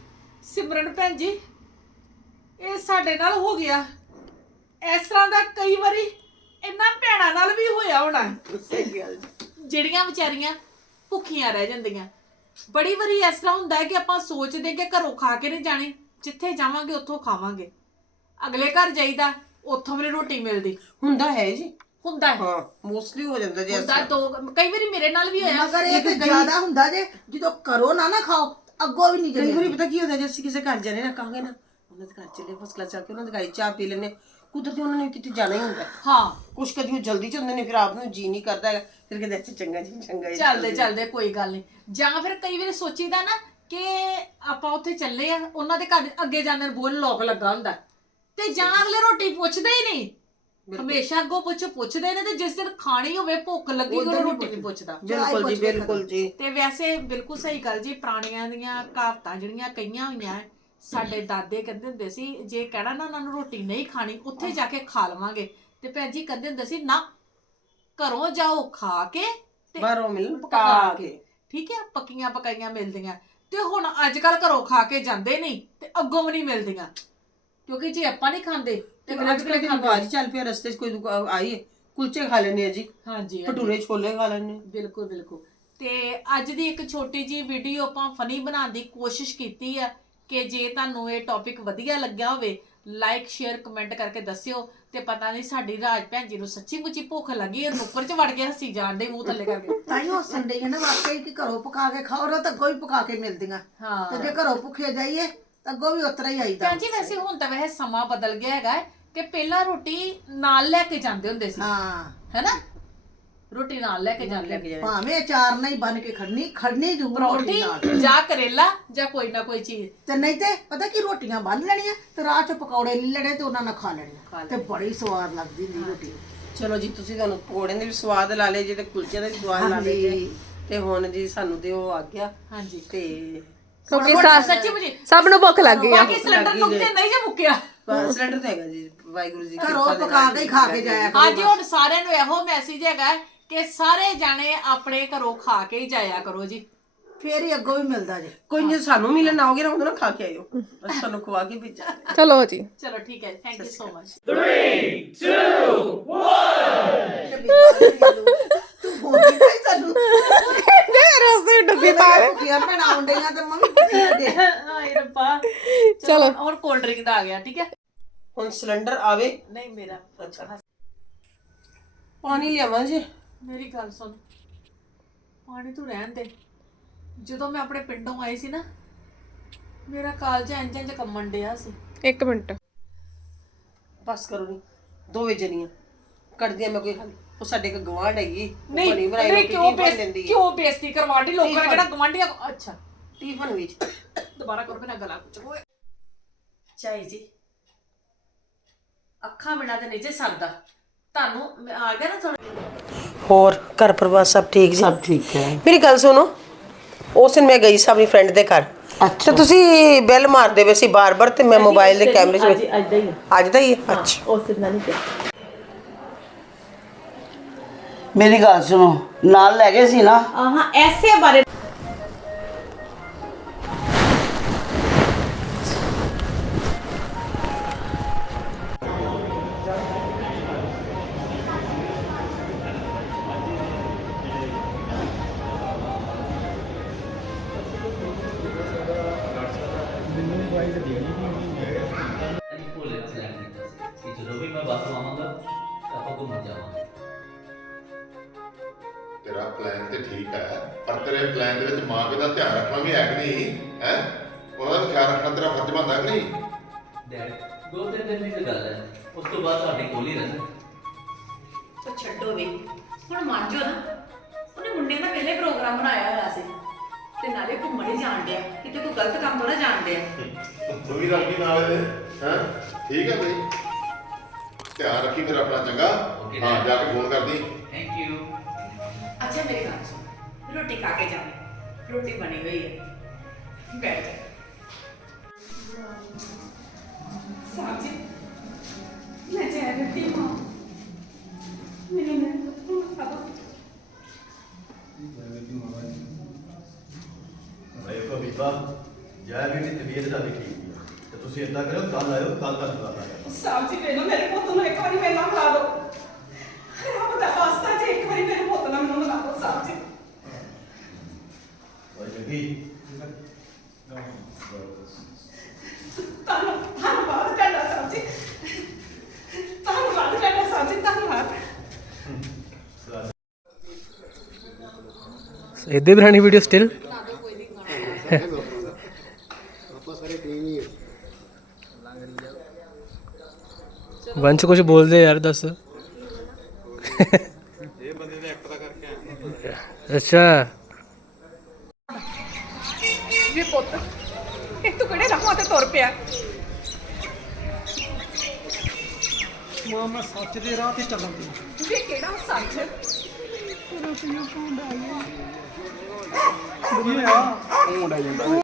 ਸਿਮਰਨ ਭੈਣ ਜੀ ਇਹ ਸਾਡੇ ਨਾਲ ਹੋ ਗਿਆ। ਇਸ ਤਰ੍ਹਾਂ ਦਾ ਕਈ ਵਾਰੀ ਇਹਨਾਂ ਭੈਣਾਂ ਨਾਲ ਵੀ ਹੋਇਆ ਹੋਣਾ। ਸਹੀ ਗੱਲ ਜੀ। ਜਿਹੜੀਆਂ ਵਿਚਾਰੀਆਂ ਭੁੱਖੀਆਂ ਰਹਿ ਜਾਂਦੀਆਂ। ਬੜੀ ਵਾਰੀ ਇਸ ਤਰ੍ਹਾਂ ਹੁੰਦਾ ਹੈ ਕਿ ਆਪਾਂ ਸੋਚਦੇ ਕਿ ਘਰੋਂ ਖਾ ਕੇ ਨਹੀਂ ਜਾਣੀ। ਜਿੱਥੇ ਜਾਵਾਂਗੇ ਉੱਥੋਂ ਖਾਵਾਂਗੇ। ਅਗਲੇ ਘਰ ਜਾਈਦਾ। ਉੱਥੋਂ ਵੀ ਨੀ ਰੋਟੀ ਮਿਲਦੀ। ਹੁੰਦਾ ਹੈ ਜੀ। ਹੁੰਦਾ ਹੈ। ਹਾਂ ਮੋਸਟਲੀ ਹੋ ਜਾਂਦਾ ਜੀ ਹੁੰਦਾ ਦੋ ਕਈ ਵਾਰੀ ਮੇਰੇ ਨਾਲ ਵੀ ਹੋਇਆ। ਮਗਰ ਇਹ ਤੇ ਜ਼ਿਆਦਾ ਹੁੰਦਾ ਜੇ ਜਦੋਂ ਕਰੋ ਨਾ ਨਾ ਖਾਓ ਅੱਗੋਂ ਵੀ ਨਹੀਂ ਕਈ ਜਲੇ ਵਾਰੀ ਪਤਾ ਕੀ ਹੁੰਦਾ ਜੇ ਅਸੀਂ ਕਿਸੇ ਘਰ ਜਾਣੇ ਨਾ ਕਹਾਂਗੇ ਨਾ ਉਹਨਾਂ ਦੇ ਘਰ ਚੱਲੇ ਕਲਾਸ ਜਾ ਕੇ ਉਹਨਾਂ ਦੇ ਘਰ ਚਾਹ ਪੀ ਲੈਣੇ ਕੁਦਰਤੀ ਉਹਨਾਂ ਨੇ ਕਿਤੇ ਜਾਣਾ ਹੀ ਹੁੰਦਾ। ਹੈ। ਹਾਂ ਕੁਛ ਕਦੀ ਉਹ ਜਲਦੀ ਚ ਹੁੰਦੇ ਨੇ ਫਿਰ ਆਪ ਨੂੰ ਜੀ ਨਹੀਂ ਕਰਦਾ ਹੈਗਾ। ਫਿਰ ਕਹਿੰਦੇ ਅੱਛਾ ਚੰਗਾ ਜੀ ਚੰਗਾ ਜੀ ਚੱਲਦੇ ਚੱਲਦੇ। ਕੋਈ ਗੱਲ ਨਹੀਂ ਜਾਂ ਫਿਰ ਕਈ ਵਾਰੀ ਸੋਚੀਦਾ ਨਾ ਕਿ ਆਪਾਂ ਉੱਥੇ ਚੱਲੇ ਆ ਉਹਨਾਂ ਦੇ ਘਰ ਅੱਗੇ ਜਾਂਦੇ ਨੂੰ ਬੋਲ ਲੋਕ ਲੱਗਾ ਹੁੰਦਾ। ਤੇ ਜਾਂ ਅਗਲੇ ਰੋਟੀ ਪੁੱਛਦੇ ਹੀ ਨਹੀਂ। ਹਮੇਸ਼ਾ ਅੱਗੋਂ ਪੁੱਛ ਪੁੱਛਦੇ ਨੇ ਤੇ ਜਿਸ ਦਿਨ ਖਾਣੀ ਹੋਵੇ ਭੁੱਖ ਲੱਗੀ ਉਹ ਰੋਟੀ ਨਹੀਂ ਪੁੱਛਦਾ। ਬਿਲਕੁਲ ਜੀ ਬਿਲਕੁਲ ਜੀ। ਤੇ ਵੈਸੇ ਬਿਲਕੁਲ ਸਹੀ ਗੱਲ ਜੀ ਪੁਰਾਣੀਆਂ ਦੀਆਂ ਕਹਾਵਤਾਂ ਜਿਹੜੀਆਂ ਕਈਆਂ ਹੋਈਆਂ ਹੈ, ਸਾਡੇ ਦਾਦੇ ਕਹਿੰਦੇ ਹੁੰਦੇ ਸੀ ਜੇ ਕਹਿਣਾ ਨਾ ਉਹਨਾਂ ਨੂੰ ਰੋਟੀ ਨਹੀਂ ਖਾਣੀ ਉੱਥੇ ਜਾ ਕੇ ਖਾ ਲਵਾਂਗੇ। ਤੇ ਭੈਣ ਜੀ ਕਹਿੰਦੇ ਹੁੰਦੇ ਸੀ ਨਾ ਘਰੋਂ ਜਾਓ ਖਾ ਕੇ ਤੇ ਬਾਹਰੋਂ ਮਿਲਣ ਪਕਾ ਕੇ। ਠੀਕ ਹੈ ਪੱਕੀਆਂ ਪਕਾਈਆਂ ਮਿਲਦੀਆਂ। ਤੇ ਹੁਣ ਅੱਜ ਕੱਲ ਘਰੋਂ ਖਾ ਕੇ ਜਾਂਦੇ ਨਹੀਂ ਤੇ ਅੱਗੋਂ ਵੀ ਨਹੀਂ ਮਿਲਦੀਆਂ। ਕਿਉਂਕਿ ਜੇ ਆਪਾਂ ਨਹੀਂ ਖਾਂਦੇ ਤੇ ਅੱਜ ਕੱਲ੍ਹ ਦੀ ਬਾਜ ਚੱਲ ਪਿਆ ਰਸਤੇ 'ਚ ਕੋਈ ਆਈ ਹੈ ਕੁਲਚੇ ਖਾ ਲੈਣੇ ਆ ਜੀ। ਹਾਂਜੀ ਹਾਂਜੀ। ਭਟੂਰੇ ਛੋਲੇ ਖਾ ਲੈਣੇ ਬਿਲਕੁਲ ਬਿਲਕੁਲ। ਤੇ ਅੱਜ ਦੀ ਇੱਕ ਛੋਟੀ ਜੀ ਵੀਡੀਓ ਆਪਾਂ ਫਨੀ ਬਣਾਉਣ ਦੀ ਕੋਸ਼ਿਸ਼ ਕੀਤੀ ਆ ਕਿ ਜੇ ਤੁਹਾਨੂੰ ਇਹ ਟੌਪਿਕ ਵਧੀਆ ਲੱਗਿਆ ਹੋਵੇ ਲਾਈਕ ਸ਼ੇਅਰ ਕਮੈਂਟ ਕਰਕੇ ਦੱਸਿਓ ਤੇ ਪਤਾ ਨਹੀਂ ਸਾਡੀ ਰਾਜ ਭੈਣ ਜੀ ਨੂੰ ਸੱਚੀ ਮੁੱਚੀ ਭੁੱਖ ਲੱਗੀ ਹੈ ਨੁੱਕਰ 'ਚ ਵੜ ਕੇ ਹੱਸੀ ਜਾਣ ਦੇ ਮੂੰਹ ਥੱਲੇ ਕਰਕੇ। ਤਾਂ ਹੀ ਹੱਸਣ ਡਈ ਹੈ ਨਾ ਵਾਕਈ ਕਿ ਘਰੋਂ ਪਕਾ ਕੇ ਖਾਓ ਨਾ ਤਾਂ ਕੋਈ ਪਕਾ ਕੇ ਮਿਲਦੀਆਂ। ਹਾਂ। ਤੇ ਜੇ ਘਰੋਂ ਭੁੱਖੇ ਜਾਈਏ ਤਾਂ ਅੱਗੋਂ ਵੀ ਉਤਰਾ ਹੀ ਆਈਦਾ। ਭੈਣ ਜੀ ਵੈਸੇ ਹੁਣ ਤਾਂ ਵੈਸੇ ਸਮਾਂ ਬਦਲ ਗਿਆ ਹੈਗਾ ਹੈ ਕਿ ਪਹਿਲਾਂ ਰੋਟੀ ਨਾਲ ਲੈ ਕੇ ਜਾਂਦੇ ਹੁੰਦੇ ਸੀ। ਹਾਂ। ਹੈਨਾ? ਰੋਟੀ ਨਾਲ ਲੈ ਕੇ ਜਾਂਦੇ ਭਾਵੇਂ ਅਚਾਰ ਨਾਲ ਹੀ ਬਨ ਕੇ ਖੜਨੀ ਖੜਨੀ ਜ਼ਰੂਰ ਰੋਟੀ ਨਾਲ। ਜਾਂ ਕਰੇਲਾ ਜਾਂ ਕੋਈ ਨਾ ਕੋਈ ਚੀਜ਼। ਤੇ ਨਹੀਂ ਤੇ ਪਤਾ ਕੀ ਰੋਟੀਆਂ ਬੰਨ ਲੈਣੀਆਂ ਤੇ ਰਾਹ ਚ ਪਕੌੜੇ ਲੈ ਲੈਣੇ ਤੇ ਉਹਨਾਂ ਨਾਲ ਖਾ ਲੈਣੀਆਂ ਤੇ ਬੜੀ ਸਵਾਦ ਲੱਗਦੀ ਹੁੰਦੀ ਰੋਟੀ। ਚਲੋ ਜੀ ਤੁਸੀਂ ਤੁਹਾਨੂੰ ਪਕੌੜੇ ਦੇ ਵੀ ਸਵਾਦ ਲਾ ਲਏ ਜੇ ਤੇ ਕੁਲਚੇ ਦੇ ਵੀ ਸਵਾਦ ਲਾ ਲਏ ਜੇ। ਤੇ ਹੁਣ ਜੀ ਸਾਨੂੰ ਤੇ ਉਹ ਆ ਗਿਆ ਹਾਂਜੀ। ਤੇ ਕਿਉਂਕਿ ਸਾ- ਸੱਚੀ ਮੁਝੇ ਸਭ ਨੂੰ ਭੁੱਖ ਲੱਗ ਗਈ ਆ। ਬਾਕੀ ਸਿਲੰਡਰ ਨੁਕਤੇ ਨਹੀਂ ਜੇ ਮੁੱਕਿਆ। ਬਸ ਸਿਲੰਡਰ ਤਾਂ ਹੈਗਾ ਜੀ ਵਾਹਿਗੁਰੂ ਜੀ ਘਰੋਂ ਪਕਾ ਕੇ ਹੀ ਖਾ ਕੇ ਜਾਇਆ ਕਰੋ ਹਾਂਜੀ ਹੁਣ ਸਾਰਿਆਂ ਨੂੰ ਇਹੋ ਮੈਸੇਜ ਹੈਗਾ ਕਿ ਸਾਰੇ ਜਾਣੇ ਆਪਣੇ ਘਰੋਂ ਖਾ ਕੇ ਹੀ ਜਾਇਆ ਕਰੋ ਜੀ। ਫੇਰ ਹੀ ਅੱਗੋਂ ਵੀ ਮਿਲਦਾ ਜੇ। ਕੋਈ ਨਹੀਂ ਸਾਨੂੰ ਮਿਲਣ ਆਓਗੇ ਨਾ ਉਦੋਂ ਨਾ ਖਾ ਕੇ ਆਇਓ। ਬਸ ਤੁਹਾਨੂੰ ਖਵਾ ਕੇ ਭੇਜਾਂ ਚਲੋ ਜੀ। ਚਲੋ ਠੀਕ ਹੈ ਥੈਂਕ ਯੂ ਸੋ ਮਚ ਤੂੰ ਬੋਲੀ ਡੱਬੀ ਪਾ ਭੁੱਖੀਆਂ ਬਣਾਉਣ ਡਈਆਂ ਤੇ ਮੰਮੀ ਭੁੱਖੀਆਂ ਦੇ ਹਾਏ ਰੱਬਾ। ਚਲੋ ਹੁਣ ਕੋਲਡ ਡਰਿੰਕ ਦਾ ਆ ਗਿਆ ਠੀਕ ਹੈ? ਹੁਣ ਸਿਲੰਡਰ ਆਵੇ। ਨਹੀਂ ਮੇਰਾ ਅੱਛਾ ਪਾਣੀ ਲਿਆਵਾਂ ਜੀ। ਮੇਰੀ ਗੱਲ ਸੁਣ। ਪਾਣੀ ਤੂੰ ਰਹਿਣ ਦੇ। ਜਦੋਂ ਮੈਂ ਆਪਣੇ ਪਿੰਡੋਂ ਆਈ ਸੀ ਨਾ ਮੇਰਾ ਕਾਲਜ ਇੰਜ ਇੰਜ ਕੰਮਣ ਡਿਆ ਸੀ। ਇੱਕ ਮਿੰਟ। ਬਸ ਕਰੋ ਨਹੀਂ ਦੋਵੇਂ ਜਣੀਆਂ। ਕਰਦੀਆਂ ਮੈਂ ਕੋਈ ਉਹ ਸਾਡੇ ਕੋ ਗਵਾਂਢ ਹੈਗੀ ਉਹ ਨਹੀਂ ਬਣੀ ਬਣਾਈ ਨਹੀਂ ਰੋਟੀ ਕਿਉਂ ਟਿਫਨ ਬੇਇੱਜ਼ਤੀ ਦਿੰਦੀ ਹੈ। ਕਿਉਂ ਬੇਇੱਜ਼ਤੀ ਕਰਵਾਟੀ ਲੋਕਾਂ ਨੇ। ਕਿਹੜਾ ਗਵਾਂਢੀਆਂ ਅੱਛਾ। ਟਿਫਨ ਵਿੱਚ। ਦੁਬਾਰਾ ਕਰੋ ਮੇਰਾ ਗਲਾ ਕੁਝ ਹੋਏ ਚਾਈ ਜੀ ਅੱਖਾਂ ਬਿਨਾਂ ਤੇ ਨਹੀਂ ਜੇ ਸਰਦਾ। ਤੁਹਾਨੂੰ ਮੈਂ ਆ ਗਿਆ ਨਾ ਥੋੜਾ ਹੋਰ ਘਰ ਪਰਿਵਾਰ ਸਭ ਠੀਕ ਜੀ? ਸਭ ਠੀਕ ਹੈ। ਮੇਰੀ ਗੱਲ ਸੁਣੋ ਉਸ ਦਿਨ ਮੈਂ ਗਈ ਸੀ ਆਪਣੀ ਫਰੈਂਡ ਦੇ ਘਰ। ਤੇ ਤੁਸੀਂ ਬੈਲ ਮਾਰਦੇ ਵੇ ਸੀ ਬਾਰ-ਬਾਰ ਤੇ ਮੈਂ ਮੋਬਾਈਲ ਦੇ ਕੈਮਰੇ 'ਚ ਅੱਜ ਅੱਜ ਦਾ ਹੀ ਅੱਜ ਦਾ ਹੀ ਹੈ? ਅੱਛਾ। ਉਸ ਦਿਨ ਦਾ ਨਹੀਂ ਕਿਹਾ ਮੇਰੀ ਗੱਲ ਸੁਣੋ। ਨਾਲ ਲੈ ਗਏ ਸੀ ਨਾ? ਆਹਾਂ ਐਸੇ ਬਾਰੇ ਡੈਡ ਦੋ ਤਿੰਨ ਦਿਨ ਦੀ ਤਾਂ ਗੱਲ ਹੈ। ਉਸ ਤੋਂ ਬਾਅਦ ਤੁਹਾਡੇ ਕੋਲ ਹੀ ਰਹਿਣਾ। ਤਾਂ ਛੱਡੋ ਵੀ। ਹੁਣ ਮੰਨ ਜਾਓ ਨਾ। ਉਹਨੇ ਮੁੰਡੇ ਦਾ ਪਹਿਲੇ ਪ੍ਰੋਗਰਾਮ ਬਣਾਇਆ ਹੋਇਆ ਸੀ। ਤੇ ਨਾਲੇ ਘੁੰਮਣ ਹੀ ਜਾਣ ਡਿਆ। ਕਿਤੇ ਕੋਈ ਗਲਤ ਕੰਮ ਥੋੜਾ ਜਾਣ ਡਿਆ। ਤੂੰ ਵੀ ਗਈ ਨਾਲ ਇਹਦੇ ਹੈ? ਠੀਕ ਹੈ ਬਈ। ਧਿਆਨ ਰੱਖੀ ਫਿਰ ਆਪਣਾ ਚੰਗਾ। Okay, ਹਾਂ Dad. ਜਾ ਕੇ ਫੋਨ ਕਰਦੀ। ਥੈਂਕ ਯੂ ਅੱਛਾ ਮੇਰੀ ਗੱਲ ਸੁਣ। ਰੋਟੀ ਖਾ ਕੇ ਜਾਵੇ ਰੋਟੀ ਬਣੀ ਹੋਈ ਹੈ। ਬੈਠ ਜਾ। ਸਾਜੀ ਮੈਂ ਜਾ ਰਹੀ ਮਾਂ ਮੇਰੇ ਨਾਲ ਖਾਵਾ ਭਾਈ ਕੋ ਬੀਬਾ ਜੈ ਵੀ ਦੀ ਤਬੀਅਤ ਤਾਂ ਠੀਕ ਹੈ ਤੇ ਤੁਸੀਂ ਏਦਾਂ ਕਰੋ ਕੱਲ ਆਇਓ ਕੱਲ ਤੱਕ ਬੁਲਾ ਲਾਂਗੇ ਸਾਹਿਬ ਜੀ ਮੈਨੂੰ ਮੇਰੇ ਪੁੱਤ ਨੂੰ ਇੱਕ ਵਾਰੀ ਮੇਰੇ ਨਾਲ ਮਿਲਾ ਦਿਓ ਰੱਬ ਦਾ ਵਾਸਤਾ ਜੀ ਇੱਕ ਵਾਰੀ ਮੇਰੇ ਪੁੱਤ ਨਾਲ ਮੈਨੂੰ ਮਿਲਾ ਦਿਓ ਸਾਹਿਬ ਜੀ ਭਾਈ ਜੱਗੀ ਧੰਨ ਧੰਨਵਾਦ ਤੁਹਾਡਾ ਸਾਹਿਬ ਜੀ ਧੰਨਵਾਦ ਤੁਹਾਡਾ ਸਾਹਿਬ ਜੀ ਧੰਨਵਾਦ ਇੱਦਾਂ ਹੀ ਬਣਾਣੀ ਵੀਡੀਓ ਸਟਿਲ ਵੰਸ਼ ਕੁਝ ਬੋਲਦੇ ਯਾਰ ਦੱਸ। ਇਹ ਬੰਦੇ ਦਾ ਐਕਟਰ ਕਰਕੇ ਅੱਛਾ। ਜੀ ਪੁੱਤ ਇਹ ਤੂੰ ਕਿਹੜੇ ਰਾਹਾਂ ਤੇ ਤੁਰ ਪਿਆ? ਮਾਂ ਮੈਂ ਸੱਚ ਦੇ ਰਾਹ ਤੇ ਚੱਲਾਂ ਵੀ ਕਿਹੜਾ ਸੱਚ? ਇਹ ਆ